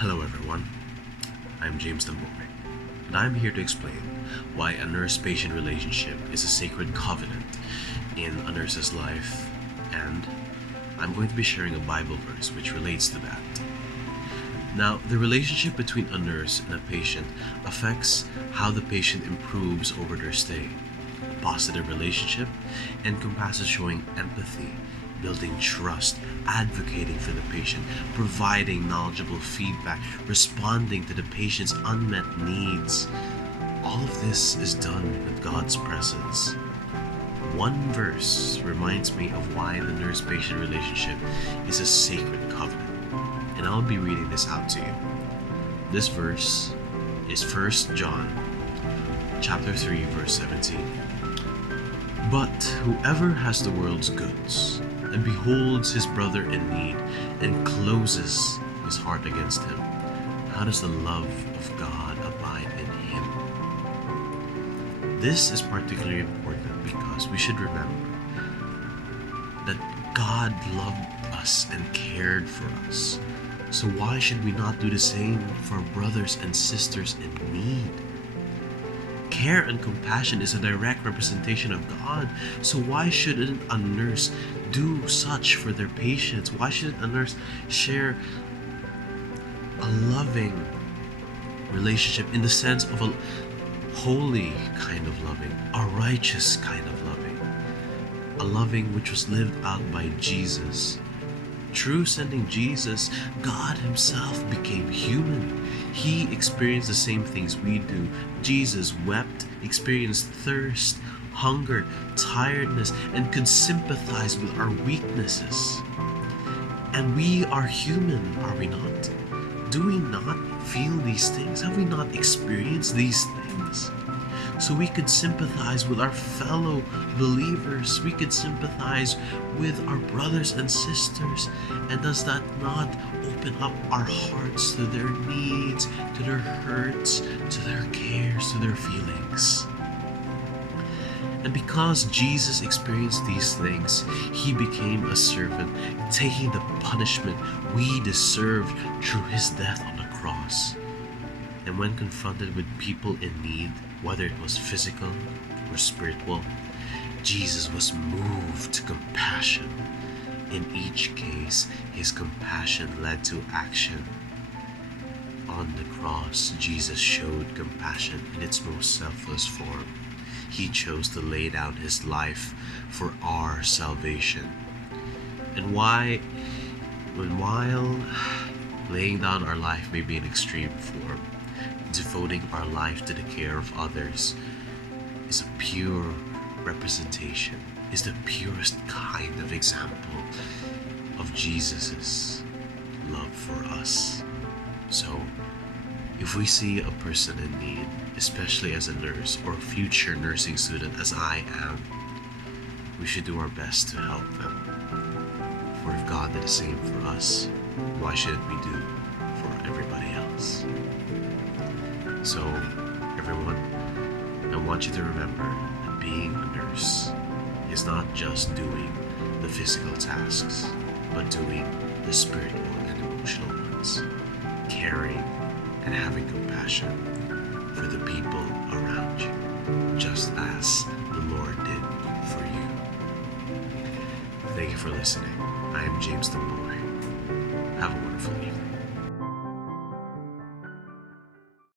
Hello everyone, I'm James Tamboy, and I'm here to explain why a nurse-patient relationship is a sacred covenant in a nurse's life, and I'm going to be sharing a Bible verse which relates to that. Now, the relationship between a nurse and a patient affects how the patient improves over their stay. A positive relationship encompasses showing empathy, building trust, advocating for the patient, providing knowledgeable feedback, responding to the patient's unmet needs. All of this is done with God's presence. One verse reminds me of why the nurse-patient relationship is a sacred covenant, and I'll be reading this out to you. This verse is 1 John chapter 3, verse 17. But whoever has the world's goods and beholds his brother in need and closes his heart against him, how does the love of God abide in him? This is particularly important because we should remember that God loved us and cared for us. So why should we not do the same for brothers and sisters in need? Care and compassion is a direct representation of God. So why shouldn't a nurse do such for their patients? Why shouldn't a nurse share a loving relationship in the sense of a holy kind of loving, a righteous kind of loving, a loving which was lived out by Jesus? Through sending Jesus, God himself became human. He experienced the same things we do. Jesus wept, experienced thirst, hunger, tiredness, and could sympathize with our weaknesses. And we are human, are we not? Do we not feel these things? Have we not experienced these things? So we could sympathize with our fellow believers. We could sympathize with our brothers and sisters. And does that not open up our hearts to their needs, to their hurts, to their cares, to their feelings? And because Jesus experienced these things, he became a servant, taking the punishment we deserved through his death on the cross. And when confronted with people in need, whether it was physical or spiritual, Jesus was moved to compassion. In each case, his compassion led to action. On the cross, Jesus showed compassion in its most selfless form. He chose to lay down his life for our salvation. And while laying down our life may be an extreme form, devoting our life to the care of others is a pure representation, is the purest kind of example of Jesus' love for us. So, if we see a person in need, especially as a nurse or a future nursing student as I am, we should do our best to help them. For if God did the same for us, why shouldn't we do for everybody else? So, everyone, I want you to remember that being a nurse is not just doing the physical tasks, but doing the spiritual and emotional ones, caring and having compassion for the people around you, just as the Lord did for you. Thank you for listening. I am James Tamboy. Have a wonderful evening.